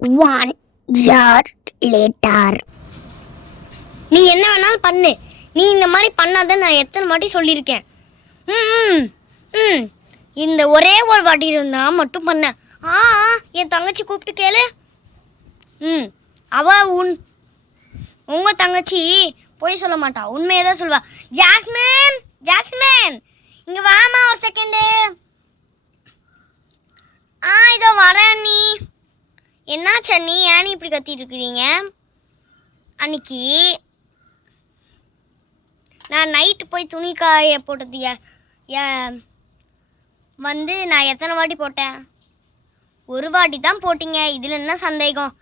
1 year later. நீ என்ன வேணாலும் பண்ணு, நீ இந்த மாதிரி பண்ணாத நான் எத்தனை வாட்டி சொல்லியிருக்கேன். இந்த ஒரே ஒரு வாட்டி இருந்தா மட்டும் பண்ண. என் தங்கச்சி கூப்பிட்டு கேளு. அவ உங்க தங்கச்சி போய் சொல்ல மாட்டா, உண்மையை தான் சொல்வா. ஜாஸ்மின், ஜாஸ்மின் இங்க வாமா ஒரு செகண்டு. இதோ வரேன். நீ என்னாச்சு அண்ணி, ஏன் இப்படி கத்திட்டு இருக்கிறீங்க? அன்னைக்கு நான் நைட்டு போய் துணி காய போட்டது வந்து நான் எத்தனை வாட்டி போட்டேன்? ஒரு வாட்டி தான் போட்டிங்க, இதில் என்ன சந்தேகம்?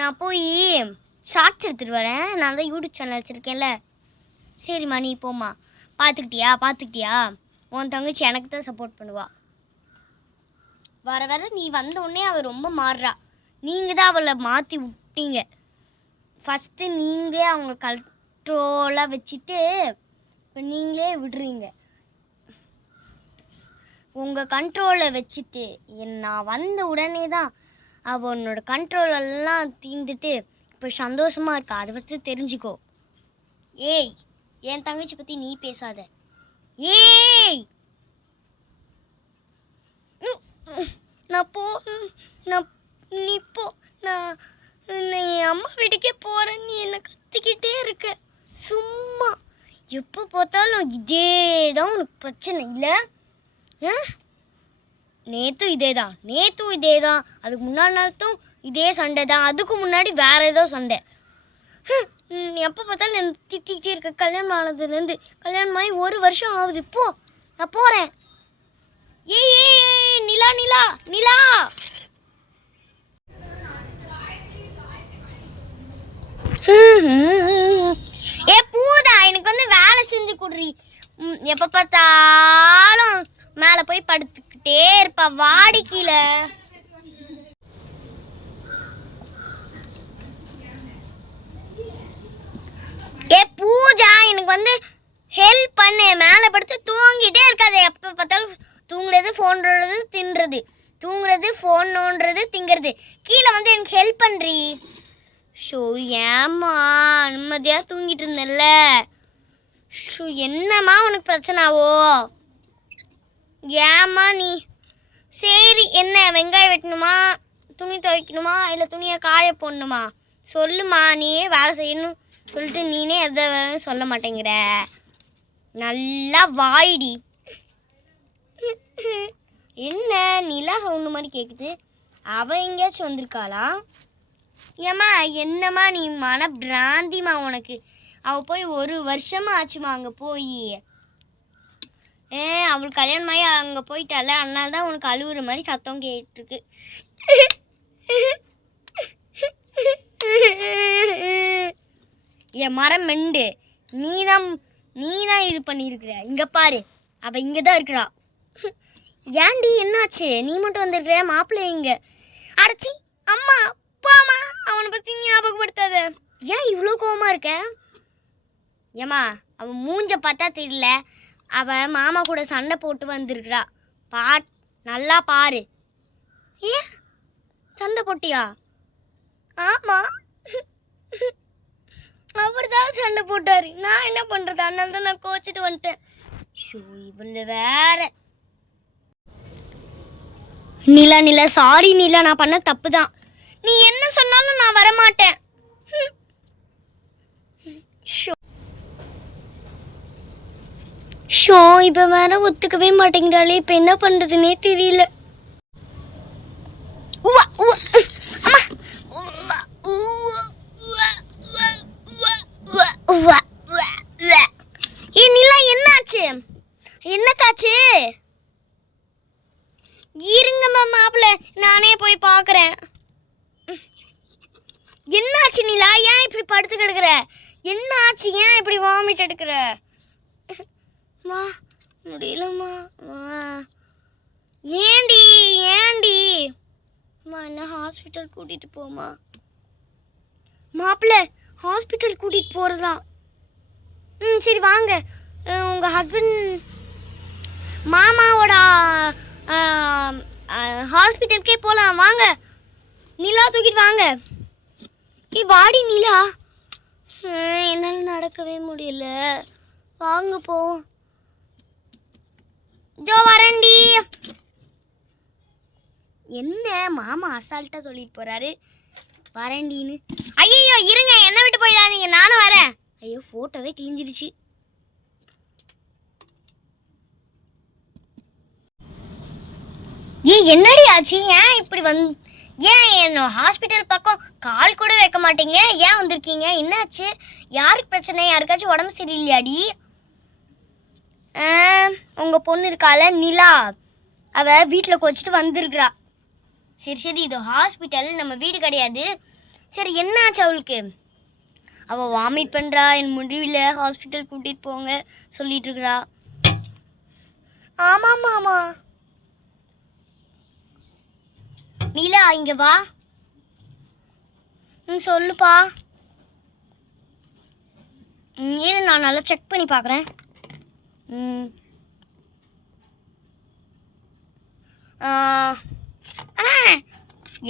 நான் போய் ஷார்ட்ஸ் எடுத்துகிட்டு வரேன். நான் தான் யூடியூப் சேனல் வச்சுருக்கேன்ல. சரிம்மா நீ போம்மா. பார்த்துக்கிட்டியா? உன் தங்கச்சி எனக்கு தான் சப்போர்ட் பண்ணுவா. வர வர நீ வந்த உடனே அவள் ரொம்ப மாறுறா. நீங்கள் தான் அவளை மாற்றி விட்டீங்க. ஃபஸ்ட்டு நீங்களே அவங்க கண்ட்ரோலாக வச்சுட்டு இப்போ நீங்களே விடுறீங்க. உங்கள் கண்ட்ரோலை வச்சுட்டு நான் வந்த உடனே தான் அவள் உன்னோட கண்ட்ரோலெல்லாம் தீர்ந்துட்டு இப்போ சந்தோஷமாக இருக்கா. அதை ஃபஸ்ட்டு தெரிஞ்சுக்கோ. ஏய், என் தங்கச்சி பற்றி நீ பேசாத. ஏய், நீ போ. நான் என் அம்மா வீட்டுக்கே போகிறேன். நீ என்னை கத்திக்கிட்டே இருக்க சும்மா. எப்போ பார்த்தாலும் இதே தான் உனக்கு பிரச்சனை இல்லை? நேற்றும் இதே தான், அதுக்கு முன்னாடி நாளும் இதே சண்டை தான், அதுக்கு முன்னாடி வேற ஏதோ சண்டை. எப்போ பார்த்தாலும் என்ன திட்டிக்கிட்டே இருக்க. கல்யாணம் ஆனதுலேருந்து, கல்யாணம் ஆகி 1 வருஷம் ஆகுது. இப்போ நான் போகிறேன். ஏய் நிலா நிலா நிலா, பூதா எனக்கு வந்து வேலை செஞ்சு கொடுறி. எப்போ பார்த்தாலும் மேலே போய் படுத்துக்கிட்டே இருப்பா. வாடி கீழே. பூஜா எனக்கு வந்து ஹெல்ப் பண்ணு. மேலே படுத்து தூங்கிட்டே இருக்காது. எப்போ பார்த்தாலும் தூங்குறது, ஃபோன் நோண்டுறது, தின்றது, தூங்குறது, ஃபோன் நோண்டுறது, திங்கிறது. கீழே வந்து எனக்கு ஹெல்ப் பண்ணுறி. ஷோ ஏம்மா, நிம்மதியாக தூங்கிட்டு இருந்தேன்ல. ஷோ என்னம்மா உனக்கு பிரச்சனாவோ? ஏம்மா நீ சரி என்ன வெங்காயம் வெட்டணுமா, துணி துவைக்கணுமா, இல்லை துணியை காய போடணுமா? சொல்லுமா. நீயே வேலை செய்யணும் சொல்லிட்டு நீனே எதை சொல்ல மாட்டேங்கிற. நல்லா வாயிடி. என்ன நிலா சவுண்டு மாதிரி கேட்குது? அவள் எங்கேயாச்சும் வந்திருக்காளா? ஏம்மா என்னம்மா நீ மன பிராந்திமா உனக்கு. அவள் போய் 1 வருஷமா ஆச்சுமா அங்கே போய். அவளுக்கு கல்யாணமாகி அங்கே போயிட்டால, அதனால தான் உனக்கு அழுகுற மாதிரி சத்தம் கேட்டுருக்கு. என் மரம் மெண்டு, நீ தான் இது பண்ணியிருக்கிற. இங்கே பாரு, அவள் இங்கே தான் இருக்கிறா. ஏன்டி என்னாச்சு? நீ மட்டும் வந்திருக்கிற, மாப்பிள்ளை இங்க. அடைச்சி அம்மா போமா, அவனை பற்றி ஞாபகப்படுத்தாத. ஏன் இவ்வளோ கோவமாக இருக்க? ஏம்மா அவன் மூஞ்ச பார்த்தா தெரியல, அவள் மாமா கூட சண்டை போட்டு வந்திருக்கிறா. நல்லா பாரு. ஏன் சண்டை போட்டியா? ஆமாம், அவர் தான் சண்டை போட்டார். நான் என்ன பண்ணுறது? அதனால தான் நான் கோச்சிட்டு வந்துட்டேன். ஷோ இவ்வளோ வேற. நிலா சாரி நிலா, நான் பண்ண தப்பு தான். நீ என்ன சொன்னாலும் நான் வரமாட்டேன். ஷோ இப்போ வேற ஒத்துக்கவே மாட்டேங்கிறாளே. இப்போ என்ன பண்ணுறதுனே தெரியல. நிலா என்னாச்சு? என்னக்காச்சு? இருங்கம்மா மாப்பிள்ள, நானே போய் பார்க்குறேன். என்னாச்சு நிலா? ஏன் இப்படி படுத்து கிடக்குற? என்னாச்சு? ஏன் இப்படி வாமிட் எடுக்கிற? மா முடியலம்மா. ஏண்டி அம்மா என்ன ஹாஸ்பிட்டல் கூட்டிகிட்டு போமா? மாப்பிள்ள ஹாஸ்பிட்டல் கூட்டிகிட்டு போகிறதா? சரி வாங்க. உங்கள் ஹஸ்பண்ட் மாமாவோட ஹாஸ்பிட்டலுக்கே போகலாம் வாங்க. நிலா தூக்கிட்டு வாங்க. வாடி நிலா. என்னால் நடக்கவே முடியல. வாங்க போ. இதோ வரண்டி. என்ன மாமா அசால்ட்டா சொல்லிட்டு போறாரு வரண்டின்னு. ஐயோ இருங்க, என்ன விட்டு போயிடாதீங்க, நானும் வரேன். ஐயோ போட்டோவே கிழிஞ்சிருச்சு. என்னடி ஆச்சு? ஏன் இப்படி ஏன் என்ன ஹாஸ்பிட்டல் பக்கம் கால் கூட வைக்க மாட்டீங்க? ஏன் வந்திருக்கீங்க? என்னாச்சு? யாருக்கு பிரச்சனை? யாருக்காச்சும் உடம்பு சரியில்லையாடி? உங்க பொண்ணு இருக்கால நிலா, அவ வீட்டில் கொச்சிட்டு வந்திருக்கிறா. சரி இது ஹாஸ்பிட்டல், நம்ம வீடு கிடையாது. சரி என்னாச்சு அவளுக்கு? அவள் வாமிட் பண்ணுறா. என் முடிவில் ஹாஸ்பிட்டல் கூட்டிகிட்டு போங்க சொல்லிட்டு இருக்கிறா. ஆமாம். நீலா இங்க வா. சொல்லுப்பா. இரு, நான் நல்லா செக் பண்ணி பார்க்குறேன்.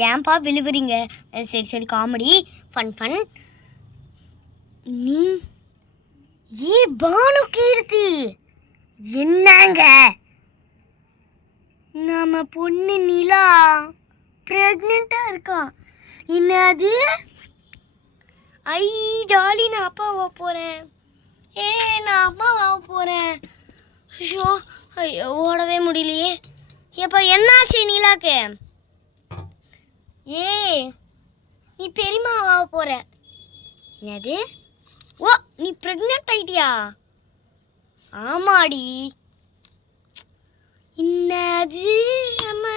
ஏன்பா விழுவுறீங்க? சரி காமெடி ஃபன். நீ பானு கீர்த்தி, என்னங்க நம்ம பொண்ணு நிலா பிரெக்னெண்டா இருக்கா. என்னது? ஜாலி, நான் அப்பாவா போறேன். நான் அம்மாவா போறேன். ஐயோ ஓடவே முடியலையே. எப்ப என்னாச்சு நிலாக்கு? நீ பெரியம்மாவா போற. என்னது? நீ பிரெக்னென்ட் ஆயிட்டியா? ஆமாடி. என்னது அம்மா?